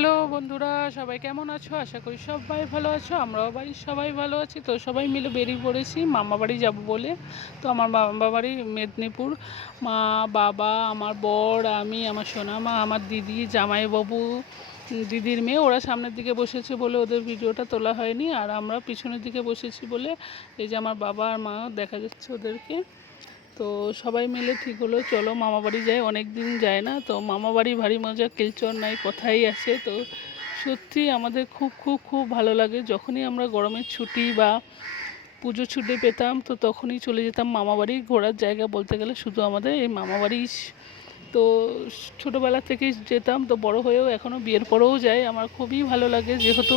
Hello বন্ধুরা, সবাই কেমন আছো? আশা করি সবাই ভালো আছো, আমরাও বাড়ির সবাই ভালো আছি। তো সবাই মিলে বেরিয়ে পড়েছি, মামা বাড়ি যাব বলে। তো আমার মামা বাড়ি মেদিনীপুর। মা, বাবা, আমার বর, আমি, আমার সোনা মা আমার দিদি, জামাইবাবু, দিদির মেয়ে, ওরা সামনের দিকে বসেছে বলে ওদের ভিডিওটা তোলা হয়নি। আর আমরা পিছনের দিকে বসেছি বলে এই যে আমার বাবা আর মা দেখা যাচ্ছে ওদেরকে। তো সবাই মিলে ঠিক হলো, চলো মামা বাড়ি যাই অনেক দিন যায় না, তো মামা বাড়ি ভারী মজা, কিলচর নাই, কথাই আছে, তো সত্যি আমাদের খুব খুব খুব ভালো লাগে। যখনই আমরা গরমের ছুটি বা পুজো ছুটি পেতাম, তো তখনই চলে যেতাম মামা বাড়ি। ঘোরার জায়গা বলতে গেলে শুধু আমাদের এই মামা বাড়ি তো ছোটোবেলা থেকেই যেতাম, তো বড় হয়েও এখনও বিয়ের পরেও যাই। আমার খুবই ভালো লাগে, যেহেতু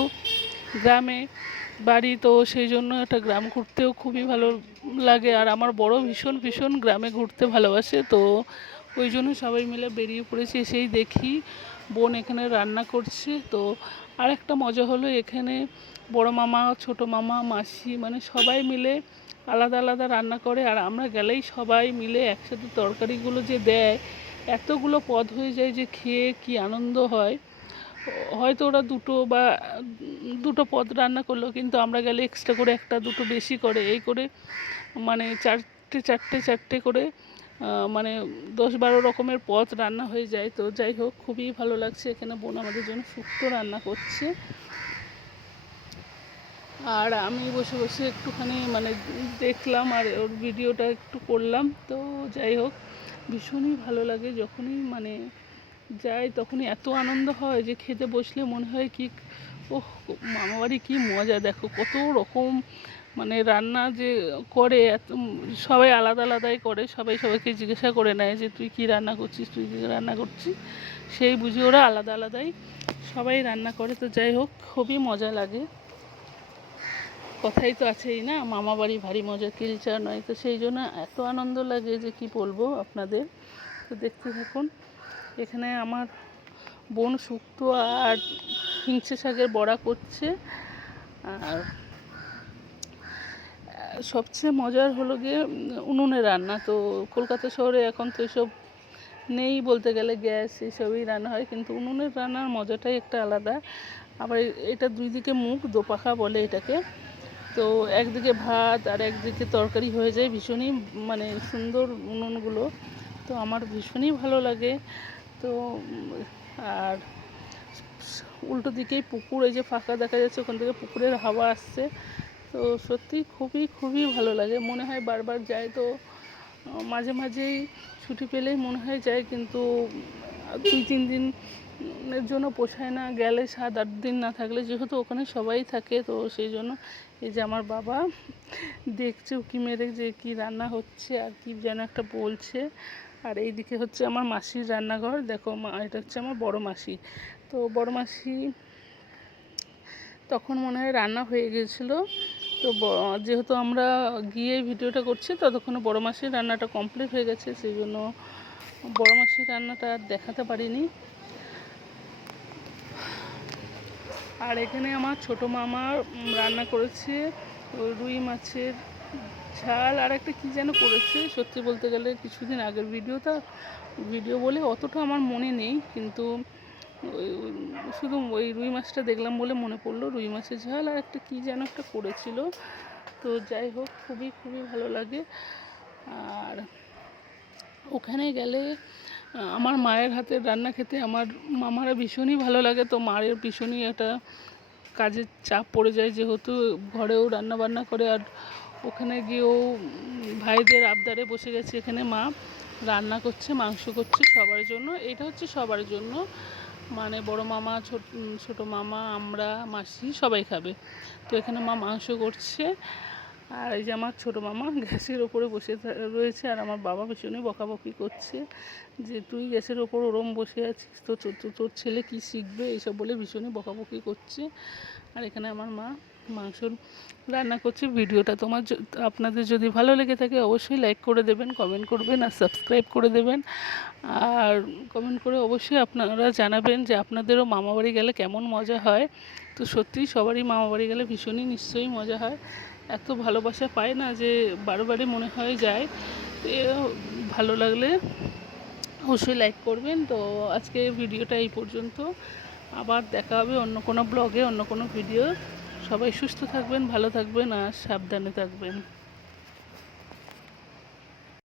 গ্রামে বাড়ি, তো সেই জন্য একটা গ্রাম ঘুরতেও খুবই ভালো লাগে। আর আমার বড় ভীষণ ভীষণ গ্রামে ঘুরতে ভালোবাসে, তো ওই জন্য সবাই মিলে বেরিয়ে পড়েছি, এসেই দেখি বোন এখানে রান্না করছে। তো আর একটা মজা হলো এখানে বড় মামা, ছোট মামা, মাসি মানে সবাই মিলে আলাদা আলাদা রান্না করে। আর আমরা গেলেই সবাই মিলে একসাথে তরকারিগুলো যে দেয়, এতগুলো পদ হয়ে যায় যে খেয়ে কি আনন্দ হয়। হয়তো ওরা দুটো বা দুটো পদ রান্না করল, কিন্তু আমরা গেলে এক্সট্রা করে একটা, দুটো বেশি করে, এই করে মানে চারটে চারটে চারটে করে মানে দশ বারো রকমের পদ রান্না হয়ে যায়। তো যাই হোক, খুবই ভালো লাগছে এখানে বোন আমাদের জন্য শুক্তো রান্না করছে। আর আমি বসে বসে একটুখানি মানে দেখলাম আর ওর ভিডিওটা একটু করলাম। তো যাই হোক, ভীষণই ভালো লাগে যখনই মানে যাই তখনই এত আনন্দ হয় যে খেতে বসলে মনে হয় কি, ওহ, মামাবাড়ি কি মজা, দেখো কত রকম মানে রান্না যে করে, এত সবাই আলাদা আলাদাই করে, সবাই সবাইকে জিজ্ঞাসা করে নেয় যে তুই কি রান্না করছিস, তুই কী রান্না করছিস? সেই বুঝে ওরা আলাদা আলাদাই সবাই রান্না করে, তো যাই হোক, খুবই মজা লাগে। কথাই তো আছেই না মামা বাড়ি ভারী মজা, কিলচা নয়, তো সেই জন্য এত আনন্দ লাগে যে কি বলব আপনাদের। তো দেখতে থাকুন। এখানে আমার বোন শুক্তো আর হিংসে শাকের বড়া করছে। আর সবচেয়ে মজার হলো গিয়ে উনুনে রান্না। তো কলকাতা শহরে এখন তো এসব নেই বলতে গেলে, গ্যাস এসবই রান্না হয়, কিন্তু উনুনের রান্নার মজাটাই একটা আলাদা। আবার এটা দুই দিকে মুখ, দোপাখা বলে এটাকে। তো একদিকে ভাত আর একদিকে তরকারি হয়ে যায় ভীষণই মানে সুন্দর উনুনগুলো। তো আমার ভীষণই ভালো লাগে। তো আর উল্টো দিকেই পুকুর, এই যে ফাঁকা দেখা যাচ্ছে, ওখান থেকে পুকুরের হাওয়া আসছে। তো সত্যি খুবই খুবই ভালো লাগে। মনে হয় বারবার যায় তো মাঝে মাঝেই ছুটি পেলেই মনে হয় যায়, কিন্তু দুই, তিন দিনের জন্য পোষায় না। গেলে সাত, আট দিন না থাকলে যেহেতু ওখানে সবাই থাকে, তো সেই জন্য এই যে আমার বাবা দেখছে, উকি মেরে যে কি রান্না হচ্ছে, আর কি যেন একটা বলছে। আর এইদিকে হচ্ছে আমার মাসির রান্নাঘর। দেখো এটা হচ্ছে আমার বড় মাসি। তো বড় মাসি তখন মনে হয় রান্না হয়ে গেছিল তো যেহেতু আমরা গিয়ে ভিডিওটা করছি, ততক্ষণে বড় মাসির রান্নাটা কমপ্লিট হয়ে গেছে। সেই জন্য বড় মাসির রান্নাটা আর দেখাতে পারিনি। আর এখানে আমার ছোট মামা রান্না করেছে রুই মাছের ঝাল আর একটা কী যেন করেছে সত্যি বলতে গেলে কিছুদিন আগের ভিডিওটা ভিডিও বলে অতটা আমার মনে নেই, কিন্তু শুধু ওই রুই মাছটা দেখলাম বলে মনে পড়ল, রুই মাছের ঝাল আর একটা কী যেন একটা করেছিল তো যাই হোক, খুবই খুবই ভালো লাগে। আর ওখানে গেলে আমার মায়ের হাতের রান্না খেতে আমার মামারা ভীষণই ভালো লাগে, তো মায়ের ভীষণই একটা কাজের চাপ পড়ে যায় যেহেতু ঘরেও রান্না বান্না করে আর ওখানে গিয়েও ভাইদের আবদারে বসে গেছে এখানে মা। রান্না করছে, মাংস করছে সবার জন্য। এটা হচ্ছে সবার জন্য। মানে বড় মামা, ছোট ছোট মামা, আমরা, মাসি সবাই খাবে। তো এখানে মা মাংস করছে। আর এই যে আমার ছোটো মামা গ্যাসের ওপরে বসে রয়েছে আর আমার বাবা ভীষণই বকাবকি করছে যে, তুই গ্যাসের ওপর ওরম বসে আছিস, তো- তোর ছেলে কি শিখবে? এইসব বলে ভীষণই বকাবকি করছে। আর এখানে আমার মা মাংস রান্না করছি ভিডিওটা। তোমার আপনাদের যদি ভালো লেগে থাকে অবশ্যই লাইক করে দেবেন কমেন্ট করবেন আর সাবস্ক্রাইব করে দেবেন। আর কমেন্ট করে অবশ্যই আপনারা জানাবেন যে আপনাদেরও মামাবাড়ি গেলে কেমন মজা হয়। তো সত্যিই সবারই মামাবাড়ি গেলে ভীষণই নিশ্চয়ই মজা হয়। এত ভালোবাসা পায় না যে বারবারই মনে হয় যায়। ভালো লাগলে অবশ্যই লাইক করবেন। তো আজকে ভিডিওটা এই পর্যন্ত। আবার দেখা হবে অন্য কোনো ব্লগে অন্য কোনো ভিডিও সবাই সুস্থ থাকবেন ভালো থাকবেন আর সাবধানে থাকবেন।